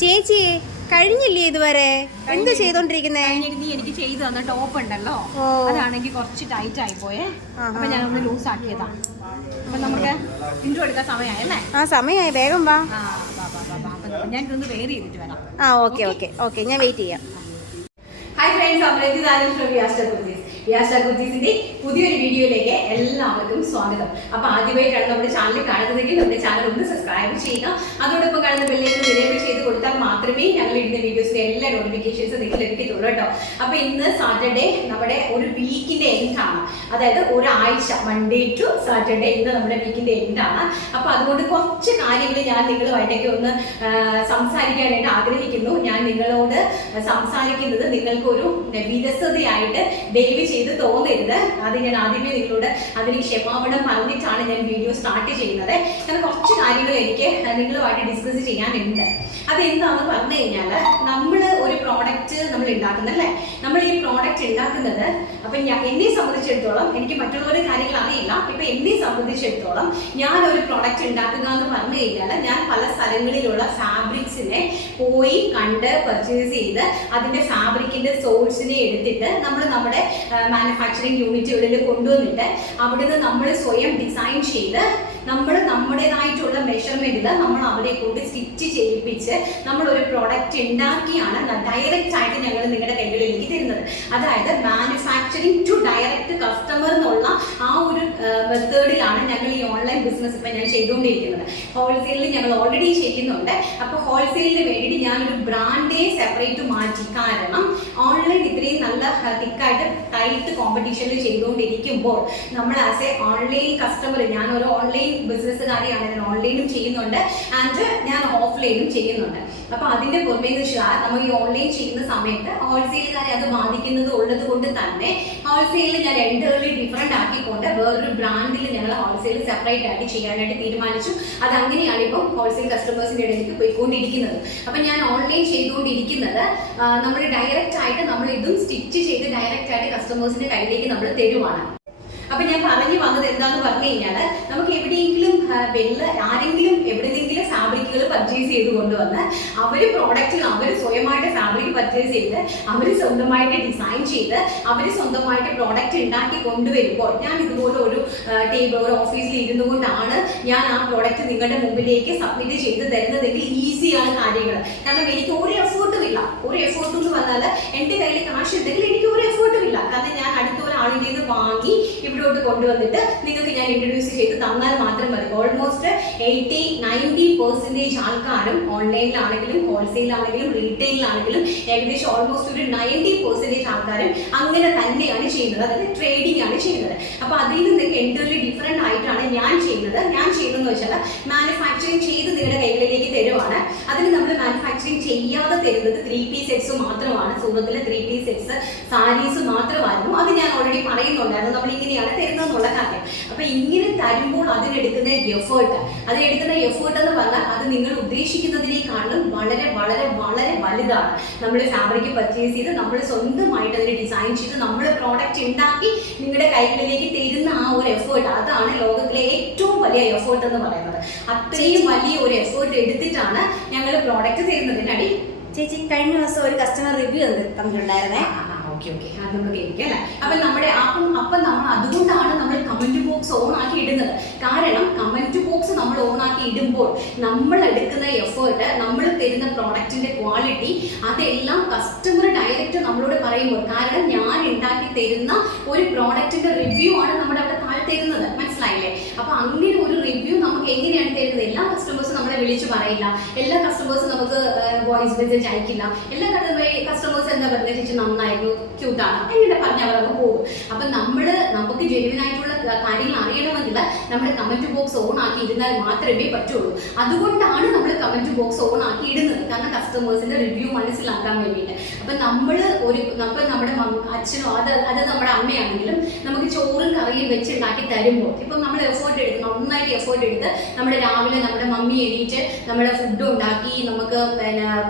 ചേച്ചി കഴിഞ്ഞില്ലേ ഇതുവരെ എന്ത് ചെയ്തോണ്ടിരിക്കുന്നേ? നീ എനിക്ക് ചെയ്തു തന്ന ടോപ്പ് ഉണ്ടല്ലോ, അതാണെങ്കിൽ കുറച്ച് ടൈറ്റ് ആയി പോയേ. അപ്പൊ ഞാൻ ഒന്ന് ലൂസ് ആക്കിയതാ. അപ്പൊ നമുക്ക് ഇൻട്രോ എടുക്കാൻ സമയമായല്ലേ? സമയമായി, വേഗം വാ. ഞാൻ ഇതൊന്ന് വെയർ ചെയ്തിട്ട് വരാം. ഓക്കെ ഓക്കെ ഓക്കെ, ഞാൻ വെയിറ്റ് ചെയ്യാം. ഹായ് ഫ്രണ്ട്സ്, കുർത്തീസിന്റെ പുതിയൊരു വീഡിയോയിലേക്ക് എല്ലാവർക്കും സ്വാഗതം. അപ്പൊ ആദ്യമായിട്ടാണ് നമ്മുടെ ചാനൽ കാണുന്നതെങ്കിൽ നമ്മുടെ ചാനൽ ഒന്ന് സബ്സ്ക്രൈബ് ചെയ്യുക. അതോടൊപ്പം കാണുന്ന ബെല്ലൈക്കൺ എനേബിൾ ചെയ്ത് കൊടുത്താൽ മാത്രമേ ഞങ്ങൾ ഇടുന്ന വീഡിയോസിന്റെ എല്ലാ നോട്ടിഫിക്കേഷൻസ് നിങ്ങൾക്ക് ലഭിക്കത്തുള്ളൂ കേട്ടോ. അപ്പൊ ഇന്ന് സാറ്റർഡേ നമ്മുടെ ഒരു വീക്കിന്റെ എൻഡ് ആണ്, അതായത് ഒരാഴ്ച മൺഡേ ടു സാറ്റർഡേ ഇന്ന് നമ്മുടെ വീക്കിന്റെ എൻഡ് ആണ്. അപ്പൊ അതുകൊണ്ട് കുറച്ച് കാര്യങ്ങൾ ഞാൻ നിങ്ങളുമായിട്ടൊക്കെ ഒന്ന് സംസാരിക്കാനായിട്ട് ആഗ്രഹിക്കുന്നു. ഞാൻ നിങ്ങളോട് സംസാരിക്കുന്നത് നിങ്ങൾക്കൊരു വിരസതയായിട്ട് ദയവ് ചെയ്ത് തോന്നരുത്. അത് ഞാൻ ആദ്യമേ നിങ്ങളോട് അതിന് ക്ഷമാപണം പറഞ്ഞിട്ടാണ് ഞാൻ വീഡിയോ സ്റ്റാർട്ട് ചെയ്യുന്നത്. കാരണം കുറച്ച് കാര്യങ്ങൾ എനിക്ക് നിങ്ങളുമായിട്ട് ഡിസ്കസ് ചെയ്യാനുണ്ട്. അതെന്താണെന്ന് പറഞ്ഞു കഴിഞ്ഞാൽ, നമ്മൾ ഒരു പ്രോഡക്റ്റ് നമ്മൾ ഉണ്ടാക്കുന്നല്ലേ, നമ്മൾ ഈ പ്രോഡക്റ്റ് ഉണ്ടാക്കുന്നത്, അപ്പൊ എന്നെ സംബന്ധിച്ചിടത്തോളം, എനിക്ക് മറ്റുള്ളവരുടെ കാര്യങ്ങൾ അറിയില്ല, ഇപ്പൊ എന്നെ സംബന്ധിച്ചിടത്തോളം ഞാൻ ഒരു പ്രോഡക്റ്റ് ഉണ്ടാക്കുക എന്ന് പറഞ്ഞു കഴിഞ്ഞാൽ, ഞാൻ പല സ്ഥലങ്ങളിലുള്ള ഫാബ്രിക്സിനെ പോയി കണ്ട് പർച്ചേസ് ചെയ്ത് അതിന്റെ ഫാബ്രിക്കിന്റെ സോഴ്സിനെ എടുത്തിട്ട് നമ്മൾ നമ്മുടെ മാനുഫാക്ചറിങ് യൂണിറ്റുകളിൽ കൊണ്ടുവന്നിട്ട് അവിടുന്ന് നമ്മൾ സ്വയം ഡിസൈൻ ചെയ്ത് നമ്മൾ നമ്മുടേതായിട്ടുള്ള മെഷർമെന്റിൽ നമ്മൾ അവരെ കൊണ്ട് സ്റ്റിച്ച് ചെയ്യിപ്പിച്ച് നമ്മൾ ഒരു പ്രോഡക്റ്റ് ഉണ്ടാക്കിയാണ് ഡയറക്റ്റ് ആയിട്ട് ഞങ്ങൾ നിങ്ങളുടെ കൈകളിലേക്ക് തരുന്നത്. അതായത് മാനുഫാക്ചറിങ് ടു ഡയറക്റ്റ് കസ്റ്റമർ എന്നുള്ള ആ ഒരു മെത്തേഡിലാണ് ഞങ്ങൾ ഈ ഓൺലൈൻ ബിസിനസ് ഇപ്പം ഞാൻ ചെയ്തുകൊണ്ടിരിക്കുന്നത്. ഹോൾസെയിലിൽ ഞങ്ങൾ ഓൾറെഡി ചെയ്യുന്നുണ്ട്. അപ്പോൾ ഹോൾസെയിലിന് വേണ്ടിയിട്ട് ഞാനൊരു ബ്രാൻഡേ സെപ്പറേറ്റ് മാറ്റി. കാരണം ഓൺലൈൻ ഇത്രയും നല്ല തിക്കായിട്ട് ടൈറ്റ് കോമ്പറ്റീഷനിൽ ചെയ്തുകൊണ്ടിരിക്കുമ്പോൾ നമ്മൾ ആസ് എ ഓൺലൈൻ കസ്റ്റമർ, ഞാൻ ഒരു ഓൺലൈൻ ബിസിനസ്സുകാരിയാണ്, ഞാൻ ഓൺലൈനും ചെയ്യുന്നുണ്ട് ആൻഡ് ഞാൻ ഓഫ്ലൈനും ചെയ്യുന്നുണ്ട്. അപ്പൊ അതിന്റെ പുറമേ വെച്ചാൽ നമ്മൾ ഈ ഓൺലൈൻ ചെയ്യുന്ന സമയത്ത് ഹോൾസെയിലുകാരെ അത് ബാധിക്കുന്നത് ഉള്ളത് കൊണ്ട് തന്നെ ഹോൾസെയിലിൽ ഞാൻ രണ്ടുകളിൽ ഡിഫറെന്റ് ആക്കിക്കൊണ്ട് വേറൊരു ബ്രാൻഡിൽ ഞങ്ങൾ ഹോൾസെയിൽ സെപ്പറേറ്റ് ആയിട്ട് ചെയ്യാനായിട്ട് തീരുമാനിച്ചു. അത് അങ്ങനെയാണ് ഇപ്പം ഹോൾസെയിൽ കസ്റ്റമേഴ്സിന്റെ ഇടയിലേക്ക് പോയിക്കൊണ്ടിരിക്കുന്നത്. അപ്പൊ ഞാൻ ഓൺലൈൻ ചെയ്തുകൊണ്ടിരിക്കുന്നത് നമ്മൾ ഡയറക്റ്റ് ആയിട്ട് നമ്മൾ ഇതും സ്റ്റിച്ച് ചെയ്ത് ഡയറക്റ്റ് ആയിട്ട് കസ്റ്റമേഴ്സിന്റെ കയ്യിലേക്ക് നമ്മൾ തരുവാണ്. അപ്പൊ ഞാൻ പറഞ്ഞു വന്നത് എന്താന്ന് പറഞ്ഞു കഴിഞ്ഞാൽ, നമുക്ക് എവിടെയെങ്കിലും ആരെങ്കിലും എവിടെയെങ്കിലും ഫാബ്രിക്കുകൾ പർച്ചേസ് ചെയ്ത് കൊണ്ടുവന്ന് അവര് പ്രോഡക്റ്റിൽ അവർ സ്വയമായിട്ട് ഫാബ്രിക് പർച്ചേസ് ചെയ്ത് അവർ സ്വന്തമായിട്ട് ഡിസൈൻ ചെയ്ത് അവർ സ്വന്തമായിട്ട് പ്രോഡക്റ്റ് ഉണ്ടാക്കി കൊണ്ടുവരുമ്പോൾ, ഞാൻ ഇതുപോലെ ഒരു ടേബിൾ ഒരു ഓഫീസിൽ ഇരുന്നു കൊണ്ടാണ് ഞാൻ ആ പ്രോഡക്റ്റ് നിങ്ങളുടെ മുമ്പിലേക്ക് സബ്മിറ്റ് ചെയ്ത് തരുന്നതെങ്കിൽ ഈസിയാണ് കാര്യങ്ങൾ. കാരണം എനിക്ക് ഒരു എഫേർട്ടും ഇല്ല. ഒരു എഫേർട്ടും എന്ന് പറഞ്ഞാൽ എൻ്റെ കയ്യിൽ കാശ് ഉണ്ടെങ്കിൽ എനിക്ക് ഒരു എഫേർട്ടും ഇല്ല. കാരണം ഞാൻ അടുത്ത ഒരാളിൽ നിന്ന് വാങ്ങി ഇവിടോട്ട് കൊണ്ടുവന്നിട്ട് നിങ്ങൾക്ക് ഞാൻ ഇൻട്രൊഡ്യൂസ് ചെയ്ത് തന്നാൽ മാത്രം മതി. ഓൾമോസ്റ്റ് 80-90% ആൾക്കാരും ഓൺലൈനിലാണെങ്കിലും ഹോൾസെയിലാണെങ്കിലും റീറ്റെയിലാണെങ്കിലും ഏകദേശം ഓൾമോസ്റ്റ് ഒരു 90% ആൾക്കാരും അങ്ങനെ തന്നെയാണ് ചെയ്യുന്നത്. അതായത് ട്രേഡിംഗ് ആണ് ചെയ്യുന്നത്. അപ്പൊ അതിൽ നിന്നൊക്കെ എൻ്റർലി ഡിഫറെന്റ് ആയിട്ടാണ് ഞാൻ ചെയ്യുന്നത്. ഞാൻ ചെയ്യുന്നതെന്ന് വെച്ചാൽ മാനുഫാക്ചറിങ് ചെയ്ത് നിങ്ങളുടെ കൈകളിലേക്ക് തരുവാണ്. അതിന് നമ്മൾ മാനുഫാക്ചറിങ് ചെയ്യാതെ തരുന്നത് 3-piece സെറ്റ്സ് മാത്രമാണ്. സൂറത്തിലെ 3-piece സെറ്റ്സ് സാരീസ് മാത്രമായിരുന്നു. അത് ഞാൻ ഓൾറെഡി പറയുന്നുണ്ടായിരുന്നു, നമ്മൾ ഇങ്ങനെയാണ് തരുന്നതെന്നുള്ള കാര്യം. അപ്പൊ ഇങ്ങനെ തരുമ്പോൾ അതിനെടുക്കുന്ന എഫേർട്ട് എന്ന് പറഞ്ഞാൽ അത് നിങ്ങൾ ഉദ്ദേശിക്കുന്നതിനേക്കാളും വളരെ വളരെ വളരെ വലുതാണ്. നമ്മൾ ഫാബ്രിക് പർച്ചേസ് ചെയ്ത് നമ്മൾ സ്വന്തമായിട്ട് അതിനെ ഡിസൈൻ ചെയ്ത് നമ്മൾ പ്രോഡക്റ്റ് ഉണ്ടാക്കി നിങ്ങളുടെ കൈകളിലേക്ക് തരുന്ന ആ ഒരു എഫേർട്ട്, അതാണ് ലോകത്തിലെ ഏറ്റവും വലിയ എഫേർട്ട് എന്ന് പറയുന്നത്. അത്രയും വലിയ ഒരു എഫേർട്ട് എടുത്തിട്ടാണ് ഞങ്ങൾ പ്രോഡക്റ്റ് തരുന്നതിനടി. ചേച്ചി കഴിഞ്ഞ ദിവസം ഒരു കസ്റ്റമർ റിവ്യൂ തന്നിട്ടുണ്ടായിരുന്നേ. ഓക്കെ അത് നമ്മൾ കേൾക്കാം അല്ലേ. അപ്പൊ നമ്മുടെ അപ്പം നമ്മൾ അതുകൊണ്ടാണ് നമ്മൾ കമന്റ് ബോക്സ് ഓൺ ആക്കി ഇടുന്നത്. കാരണം കമന്റ് ബോക്സ് നമ്മൾ ഓൺ ആക്കി ഇടുമ്പോൾ നമ്മൾ എടുക്കുന്ന എഫേർട്ട്, നമ്മൾ തരുന്ന പ്രോഡക്റ്റിന്റെ ക്വാളിറ്റി, അതെല്ലാം കസ്റ്റമർ ഡയറക്റ്റ് നമ്മളോട് പറയുമ്പോൾ, കാരണം ഞാൻ ഉണ്ടാക്കി തരുന്ന ഒരു പ്രോഡക്റ്റിന്റെ റിവ്യൂ ആണ് നമ്മുടെ അവിടെ താഴെ തരുന്നത്. മനസ്സിലായില്ലേ? അപ്പൊ അങ്ങനെ ഒരു റിവ്യൂ നമുക്ക് എങ്ങനെയാണ് തരുന്നത്? എല്ലാ കസ്റ്റമേഴ്സും നമ്മളെ വിളിച്ചു പറയില്ല, എല്ലാ കസ്റ്റമേഴ്സും നമുക്ക് വോയിസ് മെസ്സേജ് അയക്കില്ല. എല്ലാ കസ്റ്റമേഴ്സ് എന്താ പറയുക, ചേച്ചി നന്നായിരുന്നു, ക്യൂട്ടാണ്, എങ്ങനെ പറഞ്ഞ് അവരൊക്കെ പോകും. അപ്പൊ നമുക്ക് ജെന്യുവൻ ആയിട്ടുള്ള കാര്യങ്ങൾ അറിയണമെങ്കിൽ നമ്മുടെ കമന്റ് ബോക്സ് ഓൺ ആക്കി ഇരുന്നാൽ മാത്രമേ പറ്റുള്ളൂ. അതുകൊണ്ടാണ് നമ്മൾ കമന്റ് ബോക്സ് ഓൺ ആക്കി ഇടുന്നത്, കാരണം കസ്റ്റമേഴ്സിന്റെ റിവ്യൂ മനസ്സിലാക്കാൻ വേണ്ടിയിട്ട്. അപ്പൊ നമ്മുടെ അച്ഛനോ അത് നമ്മുടെ അമ്മയാണെങ്കിലും നമുക്ക് ചോറും കറിയും വെച്ചുണ്ടാക്കി തരുമ്പോൾ, ഇപ്പം നമ്മൾ എഫേർട്ട് എടുത്ത് നന്നായിട്ട് എഫേർട്ട് എടുത്ത് നമ്മുടെ രാവിലെ നമ്മുടെ മമ്മി എണീറ്റ് നമ്മുടെ ഫുഡ് ഉണ്ടാക്കി നമുക്ക്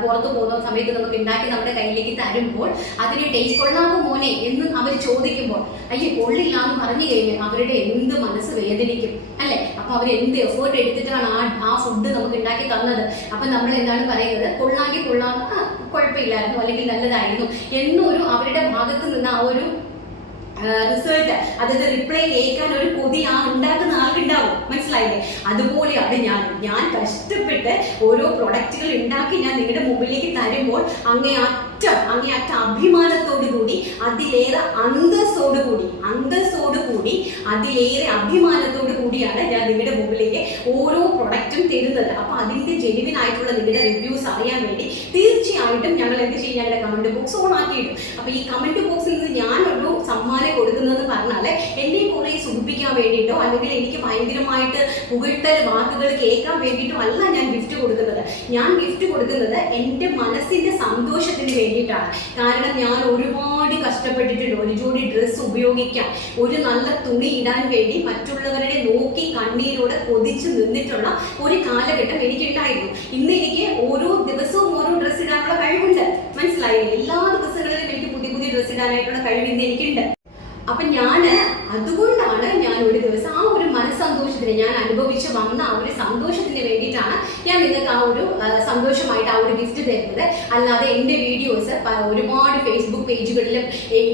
പുറത്തു പോകുന്ന സമയത്ത് നമുക്ക് ഉണ്ടാക്കി നമ്മുടെ കയ്യിലേക്ക് തരുമ്പോൾ അതിന് ടേസ്റ്റ് കൊള്ളാമോ മോനെ എന്ന് അവർ ചോദിക്കുമ്പോൾ, അയ്യോ കൊള്ളില്ല എന്ന് പറഞ്ഞു കഴിഞ്ഞാൽ അവരുടെ എന്ത് മനസ്സ് വേദനിക്കും അല്ലെ? അപ്പൊ അവർ എന്ത് എഫേർട്ട് എടുത്തിട്ടാണ് ആ ഫുഡ് നമുക്ക് ഉണ്ടാക്കി തന്നത്. അപ്പൊ നമ്മൾ എന്താണ് പറയുന്നത്, കൊള്ളാമെങ്കിൽ കുഴപ്പമില്ലായിരുന്നു അല്ലെങ്കിൽ നല്ലതായിരുന്നു എന്നൊരു അവരുടെ ഭാഗത്ത് നിന്ന് ആ ഒരു റിസൾട്ട്, അതായത് റിപ്ലൈ കേൾക്കാൻ ഒരു കൊതി ആ ഉണ്ടാക്കുന്ന ആൾക്കുണ്ടാവും. മനസ്സിലായില്ലേ? അതുപോലെയാണ് ഞാൻ കഷ്ടപ്പെട്ട് ഓരോ പ്രൊഡക്റ്റുകൾ ഉണ്ടാക്കി ഞാൻ നിങ്ങളുടെ മുമ്പിലേക്ക് തരുമ്പോൾ അങ്ങേയറ്റ അഭിമാനത്തോടു കൂടി, അതിലേറെ അന്തസ്സോടു കൂടി അതിലേറെ അഭിമാനത്തോടു കൂടിയാണ് ഞാൻ നിങ്ങളുടെ മുമ്പിലേക്ക് ഓരോ പ്രൊഡക്റ്റും തരുന്നത്. അപ്പൊ അതിന്റെ ജെനുവിൻ ആയിട്ടുള്ള നിങ്ങളുടെ റിവ്യൂസ് അറിയാൻ വേണ്ടി തീർച്ചയായിട്ടും ഞങ്ങൾ എന്ത് ചെയ്യും, ഞങ്ങളുടെ കമന്റ് ബോക്സ് ഓൺ ആക്കിയിടും. അപ്പൊ ഈ കമന്റ് ബോക്സിൽ നിന്ന് ഞാനൊരു സമ്മാനം കൊടുക്കുന്നതെന്ന് പറഞ്ഞാൽ എന്നെ കുറെ സുഖിപ്പിക്കാൻ വേണ്ടിയിട്ടോ അല്ലെങ്കിൽ എനിക്ക് ഭയങ്കരമായിട്ട് പുകഴ്ത്തൽ വാക്കുകൾ കേൾക്കാൻ വേണ്ടിയിട്ടോ അല്ല ഞാൻ ഗിഫ്റ്റ് കൊടുക്കുന്നത്. ഞാൻ ഗിഫ്റ്റ് കൊടുക്കുന്നത് എൻ്റെ മനസ്സിന്റെ സന്തോഷത്തിന് വേണ്ടിയിട്ടാണ്. കാരണം ഞാൻ ഒരുപാട് കഷ്ടപ്പെട്ടിട്ടുണ്ട് ഒരു ജോഡി ഡ്രസ്സ് ഉപയോഗിക്കാൻ, ഒരു നല്ല തുണി ഇടാൻ വേണ്ടി മറ്റുള്ളവരുടെ നോക്കി കണ്ണീരോടെ കൊതിച്ചു നിന്നിട്ടുള്ള ഒരു കാലഘട്ടം എനിക്കുണ്ടായിരുന്നു. ഇന്ന് എനിക്ക് ഓരോ ദിവസവും ഓരോ ഡ്രസ്സ് ഇടാനുള്ള കഴിവുണ്ട്. മനസ്സിലായില്ലേ? എല്ലാ ദിവസങ്ങളിലും എനിക്ക് പുതിയ പുതിയ ഡ്രസ്സ് ഇടാനായിട്ടുള്ള കഴിവ് ഇന്ന് എനിക്കുണ്ട്. അപ്പൊ അതുകൊണ്ടാണ് ഞാൻ ഒരു ദിവസം ആ ഒരു മനസ്സന്തോഷത്തിന്, ഞാൻ അനുഭവിച്ച് വന്ന ആ ഒരു സന്തോഷത്തിന് വേണ്ടിയിട്ടാണ് ഞാൻ നിങ്ങൾക്ക് ആ ഒരു സന്തോഷമായിട്ട് ആ ഒരു ഗിഫ്റ്റ് തരുന്നത്. അല്ലാതെ എൻ്റെ വീഡിയോസ് ഒരുപാട് ഫേസ്ബുക്ക് പേജുകളിലും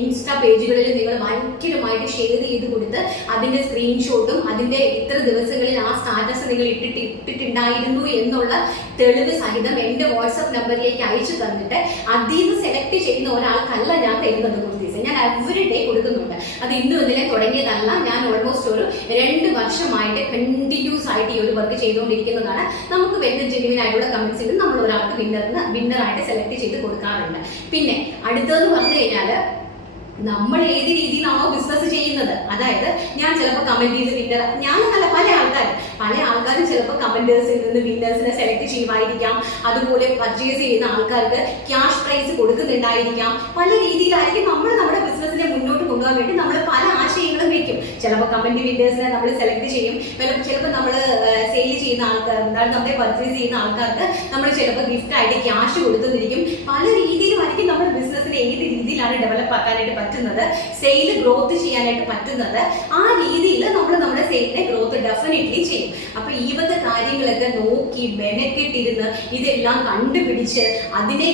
ഇൻസ്റ്റാ പേജുകളിലും നിങ്ങൾ ഭയങ്കരമായിട്ട് ഷെയർ ചെയ്ത് കൊടുത്ത് അതിൻ്റെ സ്ക്രീൻഷോട്ടും അതിൻ്റെ ഇത്ര ദിവസങ്ങളിൽ ആ സ്റ്റാറ്റസ് നിങ്ങൾ ഇട്ടിട്ടുണ്ടായിരുന്നു എന്നുള്ള തെളിവ് സഹിതം എൻ്റെ വാട്സപ്പ് നമ്പറിലേക്ക് അയച്ചു തന്നിട്ട് അതിൽ നിന്ന് സെലക്ട് ചെയ്യുന്ന ഒരാൾക്കല്ല ഞാൻ തരുന്നത് കുർത്തീസ്. ഞാൻ എവറി ഡേ കൊടുക്കുന്നുണ്ട്. അത് ഇന്ന് മുതലേ തുടങ്ങിയതല്ല. ഞാൻ ഓൾമോസ്റ്റ് ഒരു 2 വർഷമായിട്ട് കണ്ടിന്യൂസ് ആയിട്ട് ഈ ഒരു വർക്ക് ചെയ്തുകൊണ്ടിരിക്കുന്നതാണ്. നമുക്ക് വരുന്ന ജെനുവിൻ ആയിട്ടുള്ള കമന്റ്സിൽ നമ്മൾ ഒരാൾക്ക് വിന്നറായിട്ട് സെലക്ട് ചെയ്ത് കൊടുക്കാറുണ്ട്. പിന്നെ അടുത്തതെന്ന് പറഞ്ഞു കഴിഞ്ഞാൽ നമ്മൾ ഏത് രീതിയിലാണോ ബിസിനസ് ചെയ്യുന്നത്, അതായത് ഞാൻ ചിലപ്പോൾ കമന്റ് ചെയ്ത് വിന്നർ, ഞാനെന്നല്ല പല ആൾക്കാരും ചിലപ്പോൾ കമന്റേഴ്സിൽ നിന്ന് വിന്നേഴ്സിനെ സെലക്ട് ചെയ്യുമായിരിക്കാം. അതുപോലെ പർച്ചേസ് ചെയ്യുന്ന ആൾക്കാർക്ക് ക്യാഷ് പ്രൈസ് കൊടുക്കുന്നുണ്ടായിരിക്കാം. പല രീതിയിലായിരിക്കും നമ്മൾ നമ്മുടെ ബിസിനസിനെ മുന്നോട്ട് കൊണ്ടുപോകാൻ വേണ്ടി നമ്മൾ പല ആശയങ്ങളും വെക്കും. ചിലപ്പോൾ കമന്റ് വിന്നേഴ്സിനെ നമ്മൾ സെലക്ട് ചെയ്യും. ചിലപ്പോൾ നമ്മൾ സെയിൽ ചെയ്യുന്ന ആൾക്കാർ, നമ്മളെ പർച്ചേസ് ചെയ്യുന്ന ആൾക്കാർക്ക് നമ്മൾ ചിലപ്പോൾ ഗിഫ്റ്റ് ആയിട്ട് ക്യാഷ് കൊടുത്തുന്നിരിക്കും. പല രീതിയിലുമായിരിക്കും നമ്മുടെ ബിസിനസിനെ ഏത് രീതിയിലാണ് ഡെവലപ്പ് ആക്കാനായിട്ട് പറ്റുന്നത്, സെയിൽ ഗ്രോത്ത് ചെയ്യാനായിട്ട് പറ്റുന്നത്. ആ രീതിയിൽ നമ്മൾ നമ്മുടെ സെയിലിനെ ഗ്രോത്ത് ഡെഫിനറ്റ്ലി ചെയ്യും. അപ്പൊ ഈ വക കാര്യങ്ങളൊക്കെ നോക്കി മെനക്കെട്ടിരുന്ന് ഇതെല്ലാം കണ്ടുപിടിച്ച് അതിനെ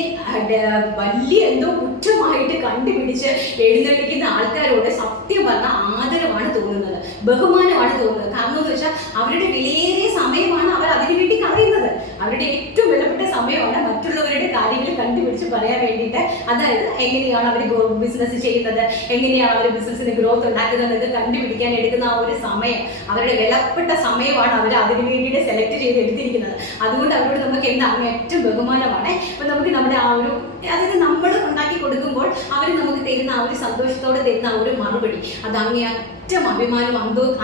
വലിയ എന്തോ കുറ്റമായിട്ട് കണ്ടുപിടിച്ച് എഴുന്നള്ളിക്കുന്ന ആൾക്കാരോട് സത്യം പറഞ്ഞ ആദരവാണ് തോന്നുന്നത്, ബഹുമാനമാണ് തോന്നുന്നത്. കാരണം എന്ന് വെച്ചാൽ അവരുടെ വിലയേറിയ സമയമാണ് അവർ അതിനുവേണ്ടി കളയുന്നത്. അവരുടെ ഏറ്റവും വിലപ്പെട്ട സമയമാണ് മറ്റുള്ളവരുടെ കാര്യങ്ങൾ കണ്ടുപിടിച്ച് പറയാൻ വേണ്ടിയിട്ട്. അതായത് എങ്ങനെയാണ് അവർ ബിസിനസ് ചെയ്യുന്നത്, എങ്ങനെയാണ് അവർ ബിസിനസ്സിന് ഗ്രോത്ത് ഉണ്ടാക്കുന്നത് എന്നൊക്കെ കണ്ടുപിടിക്കാൻ എടുക്കുന്ന ആ ഒരു സമയം, അവരുടെ വിലപ്പെട്ട സമയമാണ് അവർ അതിനു വേണ്ടിയിട്ട് സെലക്ട് ചെയ്ത് എടുത്തിരിക്കുന്നത്. അതുകൊണ്ട് അവരോട് നമുക്ക് എന്താണ് ഏറ്റവും ബഹുമാനമാണ്. അപ്പൊ നമുക്ക് നമ്മുടെ ആ ഒരു, അതായത് നമ്മൾ ഉണ്ടാക്കി കൊടുക്കുമ്പോൾ അവർ നമുക്ക് തരുന്ന ആ ഒരു സന്തോഷത്തോടെ തരുന്ന ആ ഒരു മറുപടി, അത് അങ്ങേയറ്റം അഭിമാനം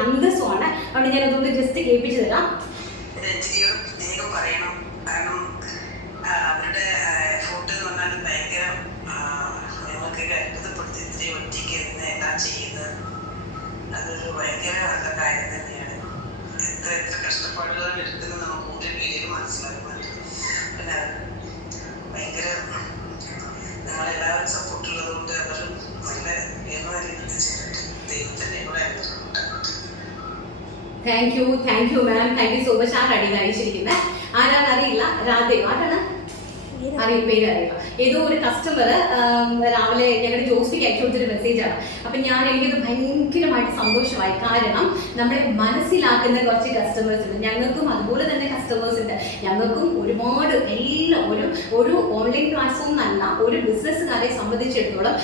അന്തസ്സുമാണ്. അതുകൊണ്ട് ഞാൻ അതുകൊണ്ട് ജസ്റ്റ് കേൾപ്പിച്ചു തരാം. പറയണം. കാരണം അവരുടെ എഫോർട്ട് എന്ന് പറഞ്ഞാൽ ഭയങ്കര, നമുക്കൊക്കെ അത്ഭുതപ്പെടുത്തി ഇത്രയും ഒറ്റയ്ക്ക് എല്ലാം ചെയ്യുന്നത് അതൊരു ഭയങ്കര നല്ല കാര്യം തന്നെയാണ്. എത്ര കഷ്ടപ്പാടുകളാണ് എടുക്കുന്നത് നമുക്ക് ഒരു വീഡിയോയിൽ മനസ്സിലാക്കാൻ. പിന്നെ ഭയങ്കര നിങ്ങളെല്ലാവരും സപ്പോർട്ടുള്ളത് കൊണ്ട് അവർ നല്ല ഉയർന്ന രീതിയിൽ ചെയ്തിട്ട് ദൈവത്തിൻ്റെ കൂടെ thank you ma'am, thank you so much. ആ കടി കഴിച്ചിരിക്കുന്നത് ആരാന്നറിയില്ല, രാധയോ ആരാണ് പേരറിയാം. ഏതോ ഒരു കസ്റ്റമർ രാവിലെ ഞങ്ങളുടെ ജോസ്റ്റിക്ക് അയച്ചു കൊടുത്തൊരു മെസ്സേജാണ്. അപ്പൊ എനിക്കത് ഭയങ്കരമായിട്ട് സന്തോഷമായി. കാരണം നമ്മളെ മനസ്സിലാക്കുന്ന കുറച്ച് കസ്റ്റമേഴ്സ് ഉണ്ട്. ഞങ്ങൾക്കും അതുപോലെ തന്നെ കസ്റ്റമേഴ്സ് ഉണ്ട്. ഞങ്ങൾക്കും ഒരുപാട് എല്ലാം ഒരു ഓൺലൈൻ പ്ലാറ്റ്ഫോം എന്നല്ല, ഒരു ബിസിനസ്സുകാരെ സംബന്ധിച്ചിടത്തോളം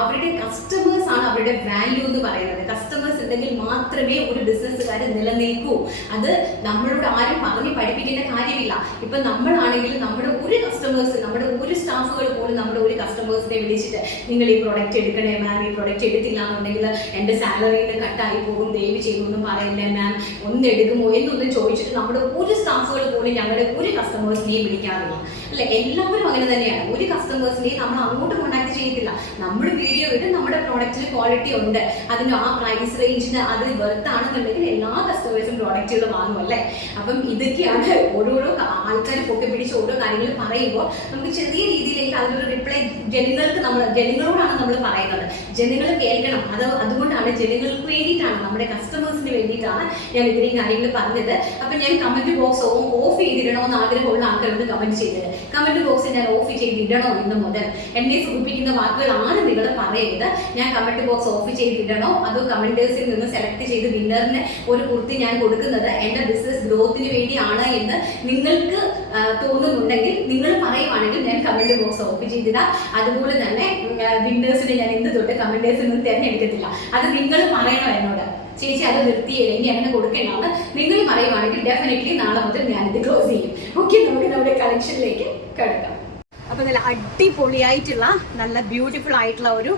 അവരുടെ കസ്റ്റമേഴ്സ് ആണ് അവരുടെ വാല്യൂ എന്ന് പറയുന്നത്. കസ്റ്റമേഴ്സ് ഉണ്ടെങ്കിൽ മാത്രമേ ഒരു ബിസിനസ്സുകാരൻ നിലനിൽക്കൂ. അത് നമ്മളോട് ആരും പറഞ്ഞ് പഠിപ്പിക്കേണ്ട കാര്യമില്ല. ഇപ്പൊ നമ്മളാണെങ്കിലും നമ്മുടെ ഒരു കസ്റ്റമേഴ്സ്, നമ്മുടെ ഒരു സ്റ്റാഫുകൾ പോലും നമ്മുടെ ഒരു കസ്റ്റമേഴ്സിനെ വിളിച്ചിട്ട് നിങ്ങൾ ഈ പ്രൊഡക്റ്റ് എടുക്കണേ മാം, ഈ പ്രൊഡക്റ്റ് എടുത്തില്ല എന്നുണ്ടെങ്കിൽ എൻ്റെ സാലറിയിൽ നിന്ന് കട്ടായി പോകും, ദയവ് ചെയ്തൊന്നും പറയില്ല മാം, ഒന്ന് എടുക്കുമോ എന്നൊന്നും ചോദിച്ചിട്ട് നമ്മുടെ ഒരു സ്റ്റാഫുകൾ പോലും ഞങ്ങളുടെ ഒരു കസ്റ്റമേഴ്സിനെയും വിളിക്കാറില്ല. അല്ലെ, എല്ലാവരും അങ്ങനെ തന്നെയാണ്. ഒരു കസ്റ്റമേഴ്സിനെയും നമ്മൾ അങ്ങോട്ട് കോൺടാക്ട് ചെയ്യത്തില്ല. നമ്മൾ വീഡിയോ ഇട്ട് നമ്മുടെ പ്രോഡക്റ്റിന് ക്വാളിറ്റി ഉണ്ട്, അതിന് ആ പ്രൈസ് റേഞ്ചിന് അത് വെർത്ത് ആണെന്നുണ്ടെങ്കിൽ എല്ലാ കസ്റ്റമേഴ്സും പ്രോഡക്റ്റുകൾ വാങ്ങും അല്ലേ. അപ്പം ഇതൊക്കെയാണ് ഓരോരോ ആൾക്കാർ പൊട്ടി പിടിച്ച് ഓരോ കാര്യങ്ങൾ പറയുമ്പോൾ നമുക്ക് ചെറിയ രീതിയിലേക്ക് അതിനൊരു റിപ്ലൈ ജനങ്ങളോടാണ് നമ്മൾ പറയുന്നത്. ജനങ്ങൾ കേൾക്കണം. അതുകൊണ്ടാണ് ജനങ്ങൾക്ക് വേണ്ടിയിട്ടാണ്, നമ്മുടെ കസ്റ്റമേഴ്സിന് വേണ്ടിയിട്ടാണ് ഞാൻ ഇത്രയും കാര്യങ്ങൾ പറഞ്ഞത്. അപ്പൊ ഞാൻ കമന്റ് ബോക്സ് ഓഫ് ചെയ്തിടണമെന്ന് ആഗ്രഹമുള്ള ആൾക്കാരോട് കമന്റ് ചെയ്തത്. കമന്റ് ബോക്സ് ഞാൻ ഓഫ് ചെയ്തിടണോ ഇന്ന് മുതൽ? എന്നെ സുഖിപ്പിക്കുന്ന വാക്കുകളാണ് നിങ്ങൾ പറയരുത്. ഞാൻ കമന്റ് ബോക്സ് ഓഫ് ചെയ്തിടണോ അതോ കമന്റേഴ്സിൽ നിന്ന് സെലക്ട് ചെയ്ത് വിന്നറിന് ഒരു കുർത്തി ഞാൻ കൊടുക്കുന്നത് എന്റെ ബിസിനസ് ഗ്രോത്തിന് വേണ്ടിയാണ് എന്ന് നിങ്ങൾക്ക് തോന്നുന്നുണ്ടെങ്കിൽ, നിങ്ങൾ പറയുവാണെങ്കിൽ ഞാൻ കമന്റ് ബോക്സ് ഓഫ് ചെയ്തിടാം. അതുപോലെ തന്നെ വിന്നേഴ്സിനെ ഞാൻ ഇന്ന് തൊട്ട് കമന്റേഴ്സിൽ നിന്ന് തിരഞ്ഞെടുക്കത്തില്ല. അത് നിങ്ങൾ പറയണം എന്നോട്, ചേച്ചി അത് നിർത്തിയില്ല, ഇനി അങ്ങനെ കൊടുക്കണമെന്ന് നിങ്ങൾ പറയുവാണെങ്കിൽ ഡെഫിനറ്റ്ലി നാളെ മുതൽ ഞാനിത് ക്ലോസ് ചെയ്യും. ഓക്കെ, നമുക്ക് നമ്മുടെ കളക്ഷനിലേക്ക് കിടക്കാം. അപ്പോൾ നല്ല അടിപൊളിയായിട്ടുള്ള നല്ല ബ്യൂട്ടിഫുൾ ആയിട്ടുള്ള ഒരു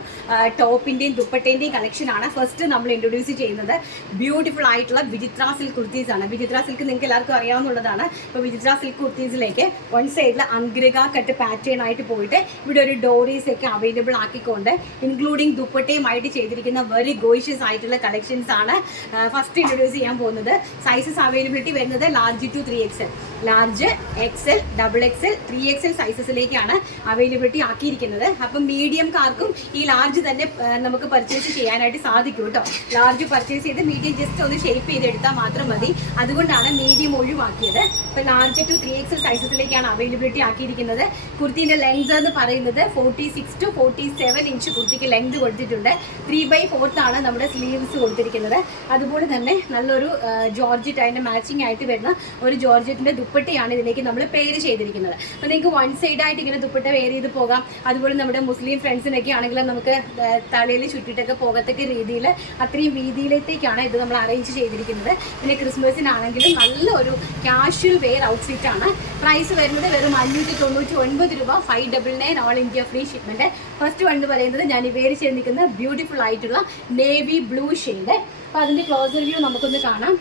ടോപ്പിൻ്റെയും ദുപ്പട്ടേൻ്റെയും കളക്ഷനാണ് ഫസ്റ്റ് നമ്മൾ ഇൻട്രൊഡ്യൂസ് ചെയ്യുന്നത്. ബ്യൂട്ടിഫുൾ ആയിട്ടുള്ള വിചിത്ര സിൽക്ക് കുർത്തീസാണ്. വിചിത്ര സിൽക്ക് നിങ്ങൾക്ക് എല്ലാവർക്കും അറിയാവുന്നതാണ്. ഇപ്പോൾ വിചിത്ര സിൽക്ക് കുർത്തീസിലേക്ക് വൺ സൈഡിൽ അൻഗ്രക കട്ട് പാറ്റേൺ ആയിട്ട് പോയിട്ട് ഇവിടെ ഒരു ഡോറീസ് ഒക്കെ അവൈലബിൾ ആക്കിക്കൊണ്ട് ഇൻക്ലൂഡിങ് ദുപ്പട്ടയുമായിട്ട് ചെയ്തിരിക്കുന്ന വെരി ഗോഷ്യസ് ആയിട്ടുള്ള കളക്ഷൻസ് ആണ് ഫസ്റ്റ് ഇൻട്രൊഡ്യൂസ് ചെയ്യാൻ പോകുന്നത്. സൈസസ് അവൈലബിലിറ്റി വരുന്നത് large to 3XL, large XL, XXL, 3XL സൈസസിലേക്കാണ് അവൈലബിലിറ്റി ആക്കിയിരിക്കുന്നത്. അപ്പം മീഡിയംകാർക്കും ഈ ലാർജ് തന്നെ നമുക്ക് പർച്ചേസ് ചെയ്യാനായിട്ട് സാധിക്കും കേട്ടോ. ലാർജ് പർച്ചേസ് ചെയ്ത് മീഡിയം ജസ്റ്റ് ഒന്ന് ഷേപ്പ് ചെയ്തെടുത്താൽ മാത്രം മതി. അതുകൊണ്ടാണ് മീഡിയം ഒഴിവാക്കിയത്. ഇപ്പം ലാർജ് ടു 3XL സൈസസിലേക്കാണ് അവൈലബിലിറ്റി ആക്കിയിരിക്കുന്നത്. കുർത്തീൻ്റെ ലെങ്ത് എന്ന് പറയുന്നത് 46 to 47 ഇഞ്ച് കുർത്തിക്ക് ലെങ്ത് കൊടുത്തിട്ടുണ്ട്. 3/4 ആണ് നമ്മുടെ സ്ലീവ്സ് കൊടുത്തിരിക്കുന്നത്. അതുപോലെ തന്നെ നല്ലൊരു ജോർജറ്റ്, അതിൻ്റെ മാച്ചിങ് ആയിട്ട് വരുന്ന ഒരു ജോർജറ്റിൻ്റെ ദുപ്പട്ടയാണ് ഇതിലേക്ക് നമ്മൾ പെയർ ചെയ്തിരിക്കുന്നത്. അപ്പോൾ നിങ്ങൾക്ക് വൺ സൈഡായിട്ട് ഇങ്ങനെ ദുപ്പട്ട വെയർ ചെയ്ത് പോകാം. അതുപോലെ നമ്മുടെ മുസ്ലിം ഫ്രണ്ട്സിനൊക്കെ ആണെങ്കിലും നമുക്ക് തലയിൽ ചുറ്റിട്ടൊക്കെ പോകത്തക്ക രീതിയിൽ അത്രയും വീതിയിലേക്കാണ് ഇത് നമ്മൾ അറേഞ്ച് ചെയ്തിരിക്കുന്നത്. പിന്നെ ക്രിസ്മസിനാണെങ്കിലും നല്ലൊരു കാഷ്വൽ വെയർ ഔട്ട്ഫിറ്റ് ആണ്. പ്രൈസ് വരുന്നത് വെറും 599 രൂപ, 599 all India free shipment. First one എന്ന് പറയുന്നത് ഞാൻ വെയർ ചെയ്ത് നിൽക്കുന്ന ബ്യൂട്ടിഫുൾ ആയിട്ടുള്ള നേവി ബ്ലൂ ഷെയ്ഡ്. അപ്പോൾ അതിൻ്റെ ക്ലോസർ വ്യൂ നമുക്കൊന്ന് കാണാം.